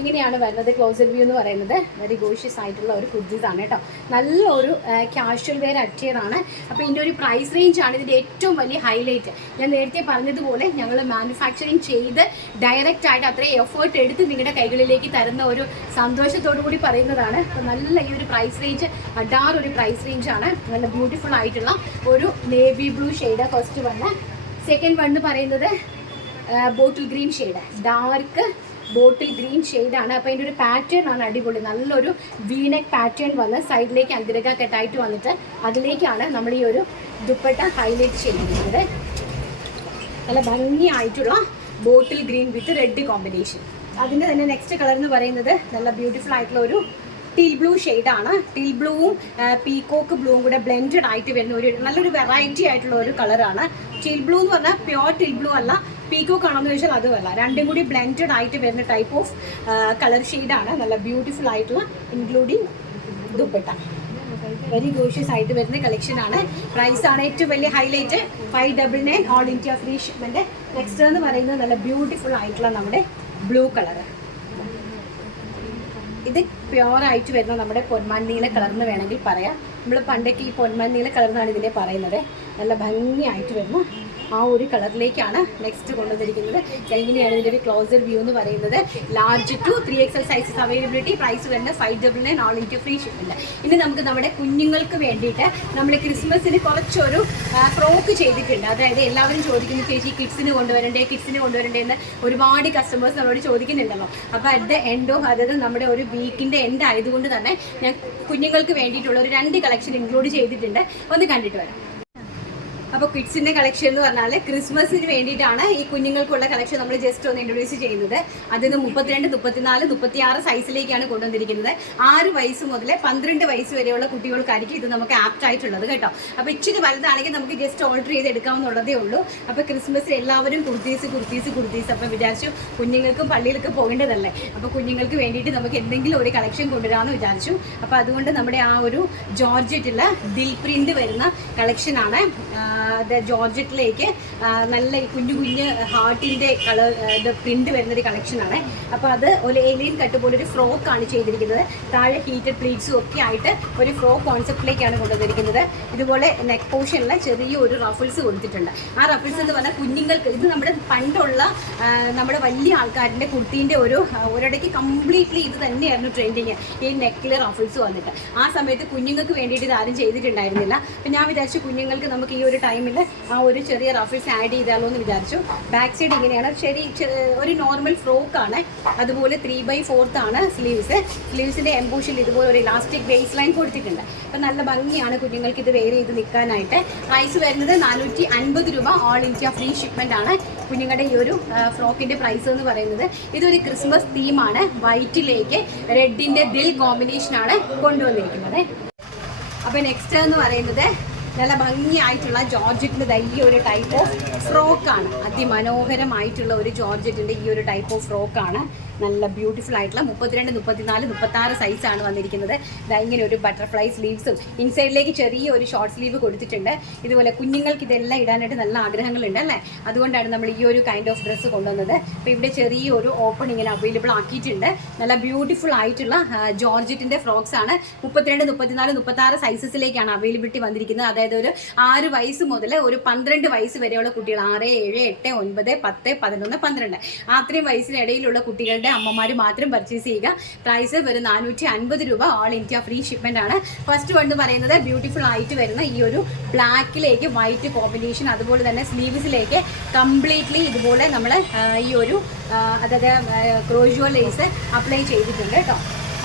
ഇങ്ങനെയാണ് വരുന്നത് ക്ലോസർ വ്യൂ എന്ന് പറയുന്നത്. വെരി ഗോഷ്യസ് ആയിട്ടുള്ള ഒരു കുർത്തീസാണ് കേട്ടോ. നല്ലൊരു കാഷ്വൽ വെയർ അറ്റയർ ആണ്. അപ്പോൾ ഇതിൻ്റെ ഒരു പ്രൈസ് റേഞ്ച് ആണ് ഇതിൻ്റെ ഏറ്റവും വലിയ ഹൈലൈറ്റ്. ഞാൻ നേരത്തെ പറഞ്ഞതുപോലെ ഞങ്ങൾ മാനുഫാക്ചറിങ് ചെയ്ത് ഡയറക്റ്റ് ആയിട്ട് അത്രയും എഫേർട്ട് എടുത്ത് നിങ്ങളുടെ കൈകളിലേക്ക് തരുന്ന ഒരു സന്തോഷത്തോടു കൂടി പറയുന്നതാണ്. അപ്പോൾ നല്ല ഈ ഒരു പ്രൈസ് റേഞ്ച് അഡാറൊരു പ്രൈസ് റേഞ്ചാണ്. നല്ല ബ്യൂട്ടിഫുൾ ആയിട്ടുള്ള ഒരു navy blue shade first one. Second one എന്ന് പറയുന്നത് bottle green shade, dark bottle green ഷെയ്ഡാണ്. അപ്പോൾ അതിൻ്റെ ഒരു പാറ്റേൺ ആണ് അടിപൊളി. നല്ലൊരു വീനെക്ക് പാറ്റേൺ വന്ന് സൈഡിലേക്ക് അഗ്രക കെട്ടായിട്ട് വന്നിട്ട് അതിലേക്കാണ് നമ്മൾ ഈ ഒരു ദുപ്പട്ട ഹൈലൈറ്റ് ചെയ്തിരിക്കുന്നത്. നല്ല ഭംഗിയായിട്ടുള്ള bottle green with red combination. അതിൻ്റെ തന്നെ നെക്സ്റ്റ് കളർ എന്ന് പറയുന്നത് നല്ല ബ്യൂട്ടിഫുൾ ആയിട്ടുള്ള ഒരു ടീൽ ബ്ലൂ ഷെയ്ഡാണ്. ടീൽ ബ്ലൂവും പീകോക്ക് ബ്ലൂവും കൂടെ ബ്ലെൻഡഡ് ആയിട്ട് വരുന്ന ഒരു നല്ലൊരു വെറൈറ്റി ആയിട്ടുള്ള ഒരു കളറാണ്. ടീൽ ബ്ലൂ എന്ന് പറഞ്ഞാൽ പ്യോർ ടീൽ ബ്ലൂ അല്ല, പീകോക്ക് ആണെന്ന് ചോദിച്ചാൽ അതുമല്ല. രണ്ടും കൂടി ബ്ലെൻഡഡ് ആയിട്ട് വരുന്ന ടൈപ്പ് ഓഫ് കളർ ഷെയ്ഡാണ്. നല്ല ബ്യൂട്ടിഫുൾ ആയിട്ടുള്ള ഇൻക്ലൂഡിങ് ദുപ്പട്ട. വെരി ഗോഷ്യസ് ആയിട്ട് വരുന്ന കളക്ഷനാണ്. പ്രൈസാണ് ഏറ്റവും വലിയ highlight, 599 all India free shipment. Next എന്ന് പറയുന്നത് നല്ല ബ്യൂട്ടിഫുൾ ആയിട്ടുള്ള നമ്മുടെ ബ്ലൂ കളർ. ഇത് പ്യോറായിട്ട് വരുന്ന നമ്മുടെ പൊന്മാനീല കളർ എന്ന് വേണമെങ്കിൽ പറയാം. നമ്മൾ പണ്ടൊക്കെ ഈ പൊന്മാനീല കളർ എന്നാണ് ഇതിനെ പറയുന്നത്. നല്ല ഭംഗിയായിട്ട് വരുന്ന ആ ഒരു കളറിലേക്കാണ് നെക്സ്റ്റ് കൊണ്ടുവന്നിരിക്കുന്നത്. എങ്ങനെയാണ് ഇതിൻ്റെ ഒരു ക്ലോസർ വ്യൂ എന്ന് പറയുന്നത്. Large to 3XL sizes availability. Price വരുന്നത് 599 ഓൾ ഇന്ത്യ ഫ്രീ ഷിപ്മെൻറ്റ്. ഇനി നമുക്ക് നമ്മുടെ കുഞ്ഞുങ്ങൾക്ക് വേണ്ടിയിട്ട് നമ്മൾ ക്രിസ്മസിന് കുറച്ചൊരു ഫ്രോക്ക് ചെയ്തിട്ടുണ്ട്. അതായത് എല്ലാവരും ചോദിക്കുന്നു, ചേച്ചി കിഡ്സിന് കൊണ്ടുവരണ്ടേ എന്ന് ഒരുപാട് കസ്റ്റമേഴ്സ് നമ്മളോട് ചോദിക്കുന്നുണ്ടല്ലോ. അപ്പോൾ അറ്റ് ദ എൻഡ് ഓഫ്, അതായത് നമ്മുടെ ഒരു വീക്കിൻ്റെ എൻഡ് ആയതുകൊണ്ട് തന്നെ ഞാൻ കുഞ്ഞുങ്ങൾക്ക് വേണ്ടിയിട്ടുള്ള ഒരു 2 കളക്ഷൻ ഇൻക്ലൂഡ് ചെയ്തിട്ടുണ്ട്. ഒന്ന് കണ്ടിട്ട് വരാം. അപ്പോൾ കിഡ്സിൻ്റെ കളക്ഷൻ എന്ന് പറഞ്ഞാൽ ക്രിസ്മസിന് വേണ്ടിയിട്ടാണ് ഈ കുഞ്ഞുങ്ങൾക്കുള്ള കളക്ഷൻ നമ്മൾ ജസ്റ്റ് ഒന്ന് ഇൻട്രൊഡ്യൂസ് ചെയ്യുന്നത്. അതിന് 32, 34, 36 സൈസിലേക്കാണ് കൊണ്ടുവന്നിരിക്കുന്നത്. 6 വയസ്സ് മുതൽ 12 വയസ്സ് വരെയുള്ള കുട്ടികൾക്കായിരിക്കും ഇത് നമുക്ക് ആപ്റ്റ് ആയിട്ടുള്ളത് കേട്ടോ. അപ്പോൾ ഇച്ചിരി വലുതാണെങ്കിൽ നമുക്ക് ജസ്റ്റ് ഓൾട്ടർ ചെയ്ത് എടുക്കാവുന്നുള്ളതേ ഉള്ളൂ. അപ്പോൾ ക്രിസ്മസ് എല്ലാവരും കുർത്തീസ്. അപ്പോൾ വിചാരിച്ചു കുഞ്ഞുങ്ങൾക്കും പള്ളിയിലൊക്കെ പോകേണ്ടതല്ലേ, അപ്പോൾ കുഞ്ഞുങ്ങൾക്ക് വേണ്ടിയിട്ട് നമുക്ക് എന്തെങ്കിലും ഒരു കളക്ഷൻ കൊണ്ടുവരാമെന്ന് വിചാരിച്ചു. അപ്പോൾ അതുകൊണ്ട് നമ്മുടെ ആ ഒരു ജോർജറ്റിൽ ദിൽ പ്രിൻ്റ് വരുന്ന കളക്ഷനാണ്. ജോർജറ്റിലേക്ക് നല്ല കുഞ്ഞു ഹാർട്ടിൻ്റെ കളർ പ്രിന്റ് വരുന്നൊരു കളക്ഷനാണ്. അപ്പോൾ അത് ഒരു ഏലിയൻ കട്ട് പോലെ ഒരു ഫ്രോക്കാണ് ചെയ്തിരിക്കുന്നത്. താഴെ ഹീറ്റഡ് പ്ലീറ്റ്സും ഒക്കെ ആയിട്ട് ഒരു ഫ്രോക്ക് കോൺസെപ്റ്റിലേക്കാണ് കൊണ്ടുവന്നിരിക്കുന്നത്. ഇതുപോലെ നെക്ക് പോർഷനിൽ ചെറിയൊരു റഫിൾസ് കൊടുത്തിട്ടുണ്ട്. ആ റഫിൾസ് എന്ന് പറഞ്ഞാൽ കുഞ്ഞുങ്ങൾക്ക്, ഇത് നമ്മുടെ പണ്ടുള്ള നമ്മുടെ വലിയ ആൾക്കാരിൻ്റെ കുർത്തീൻ്റെ ഒരിടയ്ക്ക് കംപ്ലീറ്റ്ലി ഇത് തന്നെയായിരുന്നു ട്രെൻഡിങ്, ഈ നെക്കിൽ റഫിൾസ് വന്നിട്ട്. ആ സമയത്ത് കുഞ്ഞുങ്ങൾക്ക് വേണ്ടിയിട്ട് ഇത് ആരും ചെയ്തിട്ടുണ്ടായിരുന്നില്ല. അപ്പം ഞാൻ വിചാരിച്ചു കുഞ്ഞുങ്ങൾക്ക് നമുക്ക് ഈ ഒരു ടൈപ്പ് ടൈമിൽ ആ ഒരു ചെറിയ റഫിൾസ് ആഡ് ചെയ്താലോ എന്ന് വിചാരിച്ചു. ബാക്ക് സൈഡ് ഇങ്ങനെയാണ്, ഒരു നോർമൽ ഫ്രോക്കാണ്. അതുപോലെ 3/4 ആണ് സ്ലീവ്സിൻ്റെ എംബൂഷിൽ ഇതുപോലെ ഒരു ഇലാസ്റ്റിക് ബേസ് ലൈൻ കൊടുത്തിട്ടുണ്ട്. അപ്പം നല്ല ഭംഗിയാണ് കുഞ്ഞുങ്ങൾക്ക് ഇത് വെയർ ചെയ്ത് നിൽക്കാനായിട്ട്. പ്രൈസ് വരുന്നത് 450 രൂപ. ഓൾ ഇന്ത്യ ഫ്രീ ഷിപ്മെൻ്റ് ആണ് കുഞ്ഞുങ്ങളുടെ ഈ ഒരു ഫ്രോക്കിൻ്റെ പ്രൈസ് എന്ന് പറയുന്നത്. ഇതൊരു ക്രിസ്മസ് തീമാണ്. വൈറ്റിലേക്ക് റെഡിൻ്റെ ദിൽ കോമ്പിനേഷനാണ് കൊണ്ടുവന്നിരിക്കുന്നത്. അപ്പോൾ നെക്സ്റ്റ് എന്ന് പറയുന്നത് നല്ല ഭംഗിയായിട്ടുള്ള ജോർജറ്റിൻ്റെ ഈ ഒരു ടൈപ്പ് ഓഫ് ഫ്രോക്കാണ്. അതിമനോഹരമായിട്ടുള്ള ഒരു ജോർജറ്റിൻ്റെ ഈ ഒരു ടൈപ്പ് ഓഫ് ഫ്രോക്കാണ്. നല്ല ബ്യൂട്ടിഫുൾ ആയിട്ടുള്ള 32, 34, 36 സൈസാണ് വന്നിരിക്കുന്നത്. ഇങ്ങനെ ഒരു ബട്ടർഫ്ലൈ സ്ലീവ്സും ഇൻസൈഡിലേക്ക് ചെറിയ ഒരു ഷോർട്ട് സ്ലീവ് കൊടുത്തിട്ടുണ്ട്. ഇതുപോലെ കുഞ്ഞുങ്ങൾക്ക് ഇതെല്ലാം ഇടാനായിട്ട് നല്ല ആഗ്രഹങ്ങളുണ്ട് അല്ലേ, അതുകൊണ്ടാണ് നമ്മൾ ഈ ഒരു കൈൻഡ് ഓഫ് ഡ്രസ്സ് കൊണ്ടുവന്നത്. അപ്പോൾ ഇവിടെ ചെറിയൊരു ഓപ്പൺ ഇങ്ങനെ അവൈലബിൾ ആക്കിയിട്ടുണ്ട്. നല്ല ബ്യൂട്ടിഫുൾ ആയിട്ടുള്ള ജോർജറ്റിൻ്റെ ഫ്രോക്സ് ആണ്. 32, 34, 36 സൈസസിലേക്കാണ് അവൈലബിലിറ്റി വന്നിരിക്കുന്നത്. അതായത് ഒരു 6 വയസ്സ് മുതൽ ഒരു 12 വയസ്സ് വരെയുള്ള കുട്ടികൾ, 6, 7, 8, 9, 10, 11, 12 അത്രയും വയസ്സിനിടയിലുള്ള കുട്ടികളുടെ അമ്മമാർ മാത്രം പർച്ചേസ് ചെയ്യുക. പ്രൈസ് വെറും 450 രൂപ. ഓൾ ഇന്ത്യ ഫ്രീ ഷിപ്മെൻ്റ് ആണ്. ഫസ്റ്റ് വൺ എന്ന് പറയുന്നത് ബ്യൂട്ടിഫുൾ ആയിട്ട് വരുന്ന ഈ ഒരു ബ്ലാക്കിലേക്ക് വൈറ്റ് കോമ്പിനേഷൻ, അതുപോലെ തന്നെ സ്ലീവ്സിലേക്ക് കംപ്ലീറ്റ്ലി ഇതുപോലെ നമ്മൾ ഈ ഒരു അതായത് ക്രോഷ്യോ ലേസ് അപ്ലൈ ചെയ്തിട്ടുണ്ട് കേട്ടോ.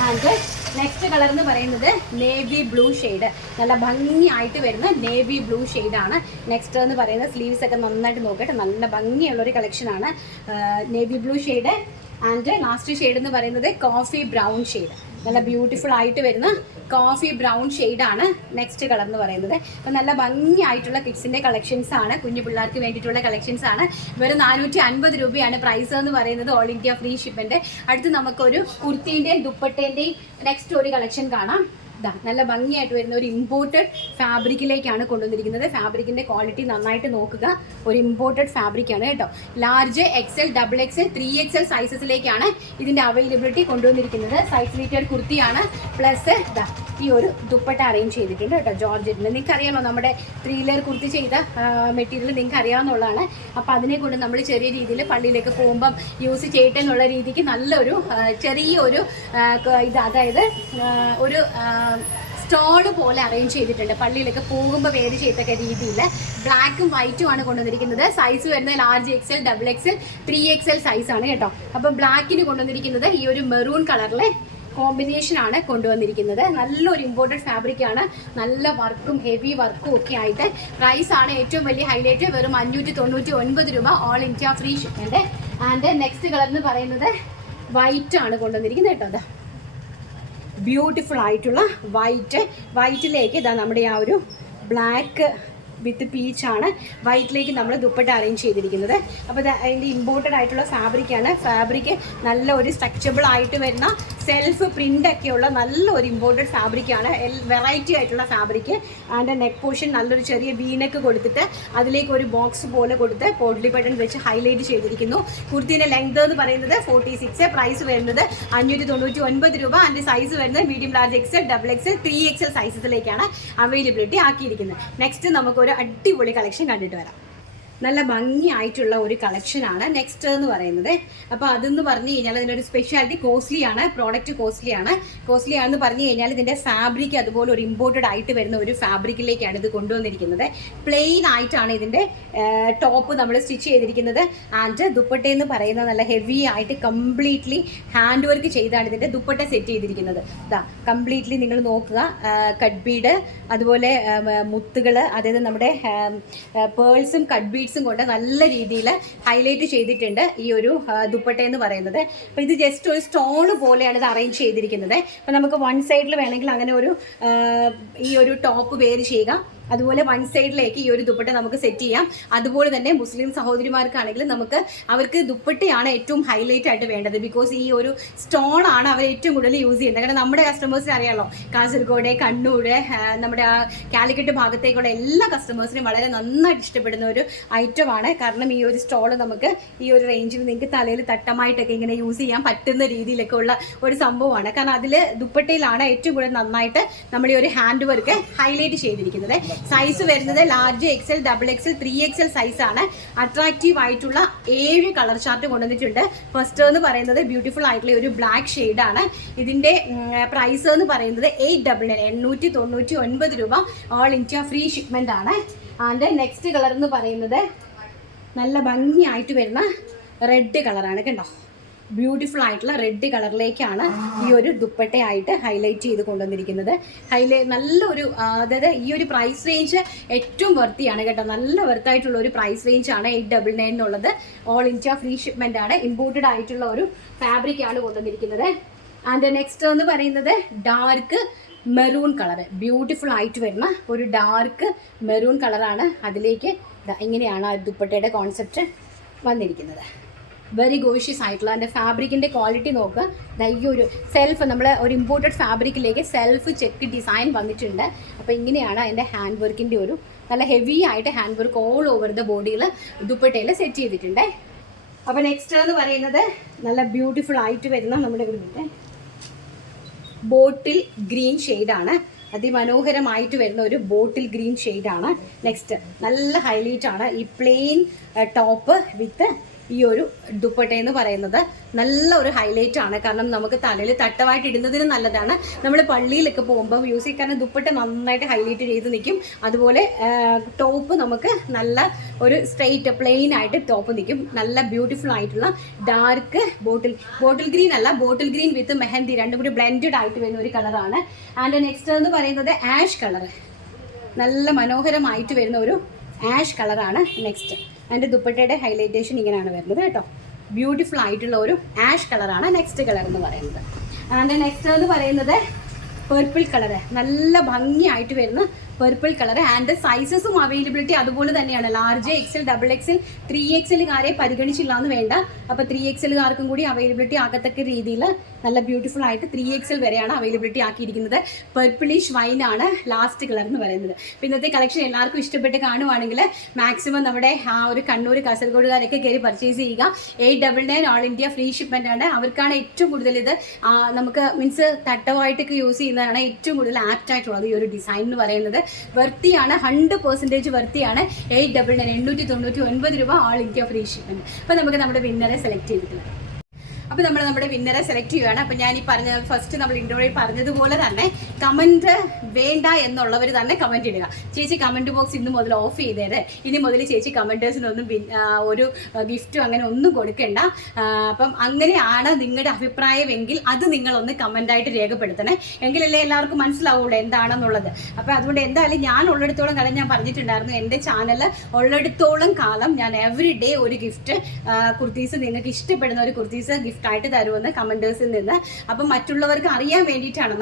ആൻഡ് നെക്സ്റ്റ് കളർ എന്ന് പറയുന്നത് നേവി ബ്ലൂ ഷെയ്ഡ്. നല്ല ഭംഗിയായിട്ട് വരുന്ന നേവി ബ്ലൂ ഷെയ്ഡാണ്. നെക്സ്റ്റ് എന്ന് പറയുന്നത് സ്ലീവ്സ് ഒക്കെ നന്നായിട്ട് നോക്കട്ടെ, നല്ല ഭംഗിയുള്ളൊരു കളക്ഷനാണ്. Navy blue shade. And last shade എന്ന് പറയുന്നത് കോഫി ബ്രൗൺ ഷെയ്ഡ്. നല്ല ബ്യൂട്ടിഫുൾ ആയിട്ട് വരുന്ന കോഫി ബ്രൗൺ ഷെയ്ഡാണ് നെക്സ്റ്റ് കളർ എന്ന് പറയുന്നത്. അപ്പം നല്ല ഭംഗിയായിട്ടുള്ള കിഡ്സിൻ്റെ കളക്ഷൻസ് ആണ്, കുഞ്ഞു പിള്ളേർക്ക് വേണ്ടിയിട്ടുള്ള കളക്ഷൻസ് ആണ്. വെറും 450 രൂപയാണ് പ്രൈസ് എന്ന് പറയുന്നത്. All India free shipment. അടുത്ത് നമുക്കൊരു കുർത്തീൻ്റെയും ദുപ്പട്ടേൻ്റെയും നെക്സ്റ്റ് ഒരു കളക്ഷൻ കാണാം. നല്ല ഭംഗിയായിട്ട് വരുന്ന ഒരു ഇമ്പോർട്ടഡ് ഫാബ്രിക്കിലേക്കാണ് കൊണ്ടുവന്നിരിക്കുന്നത്. ഫാബ്രിക്കിൻ്റെ ക്വാളിറ്റി നന്നായിട്ട് നോക്കുക. ഒരു ഇമ്പോർട്ടഡ് ഫാബ്രിക്കാണ് കേട്ടോ. ലാർജ്, XL, XXL, 3XL സൈസസിലേക്കാണ് ഇതിൻ്റെ അവൈലബിലിറ്റി കൊണ്ടുവന്നിരിക്കുന്നത്. സൈസ് മീറ്റർ കുർത്തിയാണ്. പ്ലസ് ഈ ഒരു ദുപ്പട്ട അറേഞ്ച് ചെയ്തിട്ടുണ്ട് കേട്ടോ ജോർജറ്റിന്. നിങ്ങൾക്ക് അറിയാമല്ലോ നമ്മുടെ 3 ലെയർ കുർത്തി ചെയ്ത മെറ്റീരിയൽ നിങ്ങൾക്ക് അറിയാവുന്നതാണ്. അപ്പോൾ അതിനെ കൊണ്ട് നമ്മൾ ചെറിയ രീതിയിൽ പള്ളിയിലേക്ക് പോകുമ്പം യൂസ് ചെയ്യട്ടെ എന്നുള്ള രീതിക്ക് നല്ലൊരു ചെറിയൊരു അതായത് ഒരു സ്റ്റോള് പോലെ അറേഞ്ച് ചെയ്തിട്ടുണ്ട്. പള്ളിയിലൊക്കെ പോകുമ്പോൾ വേര് ചെയ്തൊക്കെ രീതിയിൽ ബ്ലാക്കും വൈറ്റും ആണ് കൊണ്ടുവന്നിരിക്കുന്നത്. സൈസ് വരുന്നത് ലാർജ്, XL, XXL, 3XL സൈസാണ് കേട്ടോ. അപ്പോൾ ബ്ലാക്കിന് കൊണ്ടുവന്നിരിക്കുന്നത് ഈ ഒരു മെറൂൺ കളറിലെ കോമ്പിനേഷനാണ് കൊണ്ടുവന്നിരിക്കുന്നത്. നല്ലൊരു ഇമ്പോർട്ടഡ് ഫാബ്രിക്കാണ്. നല്ല വർക്കും ഹെവി വർക്കും ഒക്കെ ആയിട്ട്. പ്രൈസാണ് ഏറ്റവും വലിയ ഹൈലൈറ്റ്. വെറും 599 രൂപ. All India free shipment. And next colour എന്ന് പറയുന്നത് വൈറ്റ് ആണ് കൊണ്ടുവന്നിരിക്കുന്നത് കേട്ടോ. അതാ ബ്യൂട്ടിഫുൾ ആയിട്ടുള്ള വൈറ്റിലേക്ക് നമ്മുടെ ആ ഒരു ബ്ലാക്ക് വിത്ത് പീച്ചാണ്. വൈറ്റിലേക്ക് നമ്മൾ ദുപ്പട്ട അറേഞ്ച് ചെയ്തിരിക്കുന്നത്. അപ്പോൾ അതിൻ്റെ ഇമ്പോർട്ടഡ് ആയിട്ടുള്ള ഫാബ്രിക്കാണ്. ഫാബ്രിക് നല്ല ഒരു സ്ട്രക്ചബിൾ ആയിട്ട് വരുന്ന സെൽഫ് പ്രിൻ്റൊക്കെയുള്ള നല്ലൊരു ഇമ്പോർട്ടഡ് ഫാബ്രിക്കാണ്. വെറൈറ്റി ആയിട്ടുള്ള ഫാബ്രിക്. ആൻഡ് നെക്ക് പോർഷൻ നല്ലൊരു ചെറിയ വീനക്ക് കൊടുത്തിട്ട് അതിലേക്ക് ഒരു ബോക്സ് പോലെ കൊടുത്ത് പോഡ്ലി ബട്ടൺ വെച്ച് ഹൈലൈറ്റ് ചെയ്തിരിക്കുന്നു. കുർത്തീൻ്റെ ലെങ്ത് എന്ന് പറയുന്നത് 46. പ്രൈസ് വരുന്നത് 599 രൂപ. ആൻഡ് സൈസ് വരുന്നത് medium, large, XL, XXL, 3XL സൈസസിലേക്കാണ് അവൈലബിലിറ്റി ആക്കിയിരിക്കുന്നത്. നെക്സ്റ്റ് നമുക്കൊരു അടിപൊളി കളക്ഷൻ കണ്ടിട്ട് വരാം. നല്ല ഭംഗിയായിട്ടുള്ള ഒരു കളക്ഷനാണ് നെക്സ്റ്റ് എന്ന് പറയുന്നത്. അപ്പോൾ അതെന്ന് പറഞ്ഞു കഴിഞ്ഞാൽ ഇതിനൊരു സ്പെഷ്യാലിറ്റി കോസ്റ്റ്ലിയാണ്. പ്രോഡക്റ്റ് കോസ്റ്റ്ലിയാണെന്ന് പറഞ്ഞു കഴിഞ്ഞാൽ ഇതിൻ്റെ ഫാബ്രിക് അതുപോലെ ഒരു ഇമ്പോർട്ടഡ് ആയിട്ട് വരുന്ന ഒരു ഫാബ്രിക്കിലേക്കാണ് ഇത് കൊണ്ടുവന്നിരിക്കുന്നത്. പ്ലെയിൻ ആയിട്ടാണ് ഇതിൻ്റെ ടോപ്പ് നമ്മൾ സ്റ്റിച്ച് ചെയ്തിരിക്കുന്നത്. ആൻഡ് ദുപ്പട്ടയെന്ന് പറയുന്നത് നല്ല ഹെവി ആയിട്ട് കംപ്ലീറ്റ്ലി ഹാൻഡ് വർക്ക് ചെയ്താണ് ഇതിൻ്റെ ദുപ്പട്ട സെറ്റ് ചെയ്തിരിക്കുന്നത്. കംപ്ലീറ്റ്ലി നിങ്ങൾ നോക്കുക. കട്ട് ബീഡ്, അതുപോലെ മുത്തുകൾ, അതായത് നമ്മുടെ പേൾസും കട്ട് ബീഡ്സും കൊണ്ട് നല്ല രീതിയിൽ ഹൈലൈറ്റ് ചെയ്തിട്ടുണ്ട് ഈ ഒരു ദുപ്പട്ട എന്ന് പറയുന്നത്. അപ്പോൾ ഇത് ജസ്റ്റ് ഒരു സ്റ്റോൺ പോലെയാണ് ഇത് അറേഞ്ച് ചെയ്തിരിക്കുന്നത്. അപ്പോൾ നമുക്ക് വൺ സൈഡിൽ വേണമെങ്കിൽ അങ്ങനെ ഒരു ഈ ഒരു ടോപ്പ് വെയർ ചെയ്യുക. അതുപോലെ വൺ സൈഡിലേക്ക് ഈ ഒരു ദുപ്പട്ട നമുക്ക് സെറ്റ് ചെയ്യാം. അതുപോലെ തന്നെ മുസ്ലിം സഹോദരിമാർക്കാണെങ്കിൽ അവർക്ക് ദുപ്പട്ടയാണ് ഏറ്റവും ഹൈലൈറ്റ് ആയിട്ട് വേണ്ടത്. ബിക്കോസ് ഈ ഒരു സ്റ്റോൺ ആണ് അവർ ഏറ്റവും കൂടുതൽ യൂസ് ചെയ്യുന്നത്. കാരണം നമ്മുടെ കസ്റ്റമേഴ്സിന് അറിയാമല്ലോ, കാസർഗോഡ്, കണ്ണൂർ, നമ്മുടെ കാലിക്കറ്റ് ഭാഗത്തേക്കുള്ള എല്ലാ കസ്റ്റമേഴ്സിനും വളരെ നന്നായിട്ട് ഇഷ്ടപ്പെടുന്ന ഒരു ഐറ്റമാണ്. കാരണം ഈ ഒരു സ്റ്റോൾ നമുക്ക് ഈ ഒരു റേഞ്ചിൽ നിങ്ങൾക്ക് തലയിൽ തട്ടമായിട്ടൊക്കെ ഇങ്ങനെ യൂസ് ചെയ്യാൻ പറ്റുന്ന രീതിയിലൊക്കെ ഉള്ള ഒരു സംഭവമാണ്. കാരണം അതിൽ ദുപ്പട്ടയിലാണ് ഏറ്റവും കൂടുതൽ നന്നായിട്ട് നമ്മൾ ഈ ഒരു ഹാൻഡ് വർക്ക് ഹൈലൈറ്റ് ചെയ്തിരിക്കുന്നത്. സൈസ് വരുന്നത് ലാർജ്, XL, XXL, 3XL സൈസാണ്. അട്രാക്റ്റീവ് ആയിട്ടുള്ള 7 കളർ ചാർട്ട് കൊണ്ടുവന്നിട്ടുണ്ട്. ഫസ്റ്റ് എന്ന് പറയുന്നത് ബ്യൂട്ടിഫുൾ ആയിട്ടുള്ള ഒരു ബ്ലാക്ക് ഷെയ്ഡാണ്. ഇതിൻ്റെ പ്രൈസ് എന്ന് പറയുന്നത് 899 രൂപ. ഓൾ ഇന്ത്യ ഫ്രീ ഷിപ്മെൻ്റ് ആണ്. അതിൻ്റെ നെക്സ്റ്റ് കളർ എന്ന് പറയുന്നത് നല്ല ഭംഗിയായിട്ട് വരുന്ന റെഡ് കളറാണ്. കണ്ടോ, ബ്യൂട്ടിഫുൾ ആയിട്ടുള്ള റെഡ് കളറിലേക്കാണ് ഈ ഒരു ദുപ്പട്ടയായിട്ട് ഹൈലൈറ്റ് ചെയ്ത് കൊണ്ടുവന്നിരിക്കുന്നത്. നല്ലൊരു അതായത് ഈ ഒരു പ്രൈസ് റേഞ്ച് ഏറ്റവും വർത്തിയാണ് കേട്ടോ. നല്ല വർത്തായിട്ടുള്ള ഒരു പ്രൈസ് റേഞ്ചാണ് 899 എന്നുള്ളത്. ഓൾ ഇന്ത്യ ഫ്രീ ഷിപ്മെൻ്റ് ആണ്. ഇമ്പോർട്ടഡ് ആയിട്ടുള്ള ഒരു ഫാബ്രിക്കാണ് കൊണ്ടുവന്നിരിക്കുന്നത്. ആൻഡ് നെക്സ്റ്റ് എന്ന് പറയുന്നത് ഡാർക്ക് മെറൂൺ കളർ, ബ്യൂട്ടിഫുൾ ആയിട്ട് വരുന്ന ഒരു ഡാർക്ക് മെറൂൺ കളറാണ്. അതിലേക്ക് ഇങ്ങനെയാണ് ആ ദുപ്പട്ടയുടെ കോൺസെപ്റ്റ് വന്നിരിക്കുന്നത്. വെരി ഗോഷ്യസ് ആയിട്ടുള്ള അതിൻ്റെ ഫാബ്രിക്കിൻ്റെ ക്വാളിറ്റി നോക്കുക. ഈ ഒരു സെൽഫ് നമ്മൾ ഒരു ഇമ്പോർട്ടഡ് ഫാബ്രിക്കിലേക്ക് സെൽഫ് ചെക്ക് ഡിസൈൻ വന്നിട്ടുണ്ട്. അപ്പോൾ ഇങ്ങനെയാണ് അതിൻ്റെ ഹാൻഡ് വർക്കിൻ്റെ ഒരു നല്ല ഹെവി ആയിട്ട് hand work all over the ബോഡിയിൽ ദുപ്പട്ടയിൽ സെറ്റ് ചെയ്തിട്ടുണ്ട്. അപ്പോൾ നെക്സ്റ്റ് എന്ന് പറയുന്നത് നല്ല ബ്യൂട്ടിഫുൾ ആയിട്ട് വരുന്ന നമ്മുടെ ഇവിടെ ബോട്ടിൽ ഗ്രീൻ ഷെയ്ഡാണ്. അതിമനോഹരമായിട്ട് വരുന്ന ഒരു ബോട്ടിൽ ഗ്രീൻ ഷെയ്ഡാണ്. നെക്സ്റ്റ് നല്ല ഹൈലൈറ്റ് ആണ് ഈ പ്ലെയിൻ ടോപ്പ് വിത്ത് ഈ ഒരു ദുപ്പട്ട എന്ന് പറയുന്നത്. നല്ല ഒരു ഹൈലൈറ്റ് ആണ്. കാരണം നമുക്ക് തലയിൽ തട്ടമായിട്ട് ഇടുന്നതിന് നല്ലതാണ്. നമ്മൾ പള്ളിയിലൊക്കെ പോകുമ്പോൾ യൂസ് ചെയ്യാൻ, കാരണം ദുപ്പട്ട നന്നായിട്ട് ഹൈലൈറ്റ് ചെയ്ത് നിൽക്കും. അതുപോലെ ടോപ്പ് നമുക്ക് നല്ല ഒരു സ്ട്രെയിറ്റ് പ്ലെയിൻ ആയിട്ട് ടോപ്പ് നിൽക്കും. നല്ല ബ്യൂട്ടിഫുൾ ആയിട്ടുള്ള ഡാർക്ക് ബോട്ടിൽ ഗ്രീൻ അല്ല, ബോട്ടിൽ ഗ്രീൻ വിത്ത് മെഹന്തി രണ്ടും കൂടി ബ്ലെൻഡഡ് ആയിട്ട് വരുന്ന ഒരു കളറാണ്. ആൻഡ് നെക്സ്റ്റ് എന്ന് പറയുന്നത് ആഷ് കളർ, നല്ല മനോഹരമായിട്ട് വരുന്ന ഒരു ആഷ് കളറാണ് നെക്സ്റ്റ്. അതിൻ്റെ ദുപ്പട്ടയുടെ ഹൈലൈറ്റേഷൻ ഇങ്ങനെയാണ് വരുന്നത് കേട്ടോ. ബ്യൂട്ടിഫുൾ ആയിട്ടുള്ള ഒരു ആഷ് കളറാണ് നെക്സ്റ്റ് കളർ എന്ന് പറയുന്നത്. ആൻഡ് നെക്സ്റ്റ് എന്ന് പറയുന്നത് പർപ്പിൾ കളർ, നല്ല ഭംഗിയായിട്ട് വരുന്ന പർപ്പിൾ കളർ. ആൻഡ് സൈസസും അവൈലബിലിറ്റി അതുപോലെ തന്നെയാണ്. Large, Excel, double XL, 3XL പരിഗണിച്ചില്ല എന്ന് വേണ്ട. അപ്പോൾ 3XL കൂടി അവൈലബിലിറ്റി ആകത്തക്ക രീതിയിൽ നല്ല ബ്യൂട്ടിഫുൾ ആയിട്ട് 3XL വരെയാണ് അവൈലബിലിറ്റി ആക്കിയിരിക്കുന്നത്. പർപ്പിളിഷ് വൈൻ ആണ് ലാസ്റ്റ് കളർ എന്ന് പറയുന്നത്. അപ്പോൾ ഇന്നത്തെ കളക്ഷൻ എല്ലാവർക്കും ഇഷ്ടപ്പെട്ട് കാണുവാണെങ്കിൽ മാക്സിമം നമ്മുടെ ആ ഒരു കണ്ണൂർ കാസർഗോഡുകാരൊക്കെ കയറി പർച്ചേസ് ചെയ്യുക. 899 ഓൾ ഇന്ത്യ ഫ്രീ ഷിപ്മെൻ്റ് ആണ്. അവർക്കാണ് ഏറ്റവും കൂടുതൽ ഇത് നമുക്ക് മീൻസ് തട്ടമായിട്ടൊക്കെ യൂസ് ചെയ്യുന്നതാണ് ഏറ്റവും കൂടുതൽ ആപ്റ്റ് ആയിട്ടുള്ളത് ഈ ഒരു ഡിസൈൻ എന്ന് പറയുന്നത്. വർത്തിയാണ്, 100% വർത്തിയാണ്. 899 899 രൂപ ഓൾ ഇന്ത്യ ഫ്രീ ഷിപ്മെന്റ്. അപ്പോൾ നമുക്ക് നമ്മുടെ വിന്നറെ സെലക്ട് ചെയ്തിട്ടുണ്ട്. അപ്പോൾ നമ്മൾ നമ്മുടെ വിന്നറെ സെലക്ട് ചെയ്യുകയാണ്. അപ്പോൾ ഞാൻ ഈ പറഞ്ഞ ഫസ്റ്റ് നമ്മൾ ഇൻട്രോയിൽ പറഞ്ഞതുപോലെ തന്നെ കമൻറ്റ് വേണ്ട എന്നുള്ളവർ തന്നെ കമൻറ്റ് ഇടുക. ചേച്ചി കമൻറ്റ് ബോക്സ് ഇന്ന് മുതൽ ഓഫ് ചെയ്തേത്, ഇനി മുതൽ ചേച്ചി കമൻറ്റേഴ്സിനൊന്നും ഒരു ഗിഫ്റ്റും അങ്ങനെ ഒന്നും കൊടുക്കണ്ട. അപ്പം അങ്ങനെയാണ് നിങ്ങളുടെ അഭിപ്രായമെങ്കിൽ അത് നിങ്ങളൊന്ന് കമൻറ്റായിട്ട് രേഖപ്പെടുത്തണേ. എങ്കിലല്ലേ എല്ലാവർക്കും മനസ്സിലാവുള്ളൂ എന്താണെന്നുള്ളത്. അപ്പോൾ അതുകൊണ്ട് എന്തായാലും ഞാൻ ഉള്ളിടത്തോളം കാലം ഞാൻ പറഞ്ഞിട്ടുണ്ടായിരുന്നു, എൻ്റെ ചാനൽ ഉള്ളിടത്തോളം കാലം ഞാൻ എവറി ഡേ ഒരു ഗിഫ്റ്റ് കുർത്തീസ്, നിങ്ങൾക്ക് ഇഷ്ടപ്പെടുന്ന ഒരു കുർത്തീസ് ഗിഫ്റ്റ് ആയിട്ട് തരുമെന്ന് കമൻറ്റേഴ്സിൽ നിന്ന്. അപ്പം മറ്റുള്ളവർക്ക് അറിയാൻ വേണ്ടിയിട്ടാണ്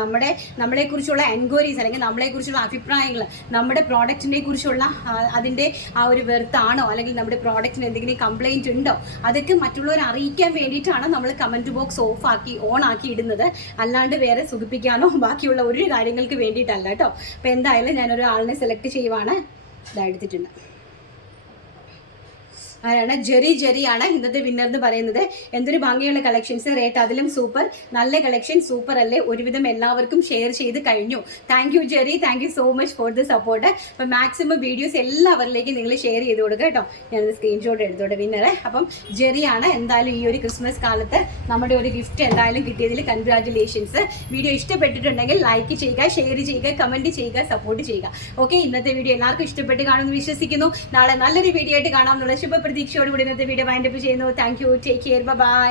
നമ്മളെക്കുറിച്ചുള്ള എൻക്വയറീസ് അല്ലെങ്കിൽ നമ്മളെക്കുറിച്ചുള്ള അഭിപ്രായങ്ങൾ, നമ്മുടെ പ്രോഡക്റ്റിനെ കുറിച്ചുള്ള അതിൻ്റെ ആ ഒരു വെർത്താണോ അല്ലെങ്കിൽ നമ്മുടെ പ്രോഡക്റ്റിന് എന്തെങ്കിലും കംപ്ലയിൻറ്റ് ഉണ്ടോ അതൊക്കെ മറ്റുള്ളവരെ അറിയിക്കാൻ വേണ്ടിയിട്ടാണ് നമ്മൾ കമൻറ്റ് ബോക്സ് ഓൺ ആക്കി ഇടുന്നത്. അല്ലാണ്ട് വേറെ സുഖിപ്പിക്കാനോ ബാക്കിയുള്ള ഒരു കാര്യങ്ങൾക്ക് വേണ്ടിയിട്ടല്ല കേട്ടോ. അപ്പോൾ എന്തായാലും ഞാനൊരു ആളിനെ സെലക്ട് ചെയ്യുവാണ്. ഇതെടുത്തിട്ടുണ്ട്. ആരാണ്? ജെറിയാണ് ഇന്നത്തെ വിന്നർ എന്ന് പറയുന്നത്. എന്തൊരു ഭംഗിയുള്ള കളക്ഷൻസ്, റേറ്റ് അതിലും സൂപ്പർ. നല്ല കളക്ഷൻ, സൂപ്പർ അല്ലേ? ഒരുവിധം എല്ലാവർക്കും ഷെയർ ചെയ്ത് കഴിഞ്ഞു. Thank you Jerry, thank you so much for the support. അപ്പം മാക്സിമം വീഡിയോസ് എല്ലാവരിലേക്കും നിങ്ങൾ ഷെയർ ചെയ്ത് കൊടുക്കുക കേട്ടോ. ഞാനത് സ്ക്രീൻഷോട്ട് എടുത്തോട്ടെ വിന്നറെ. അപ്പം ജെറിയാണ്. എന്തായാലും ഈ ഒരു ക്രിസ്മസ് കാലത്ത് നമ്മുടെ ഒരു ഗിഫ്റ്റ് എന്തായാലും കിട്ടിയതിൽ കൺഗ്രാറ്റുലേഷൻസ്. വീഡിയോ ഇഷ്ടപ്പെട്ടിട്ടുണ്ടെങ്കിൽ ലൈക്ക് ചെയ്യുക, ഷെയർ ചെയ്യുക, കമൻറ്റ് ചെയ്യുക, സപ്പോർട്ട് ചെയ്യുക. ഓക്കെ, ഇന്നത്തെ വീഡിയോ എല്ലാവർക്കും ഇഷ്ടപ്പെട്ട് കാണുമെന്ന് വിശ്വസിക്കുന്നു. നാളെ നല്ലൊരു വീഡിയോ ആയിട്ട് കാണാം എന്നുള്ള ശുഭപ്രതീക്ഷയോടുകൂടി ഇന്നത്തെ വീഡിയോ വൈൻഡപ്പ് ചെയ്യുന്നു. Thank you, take care, by.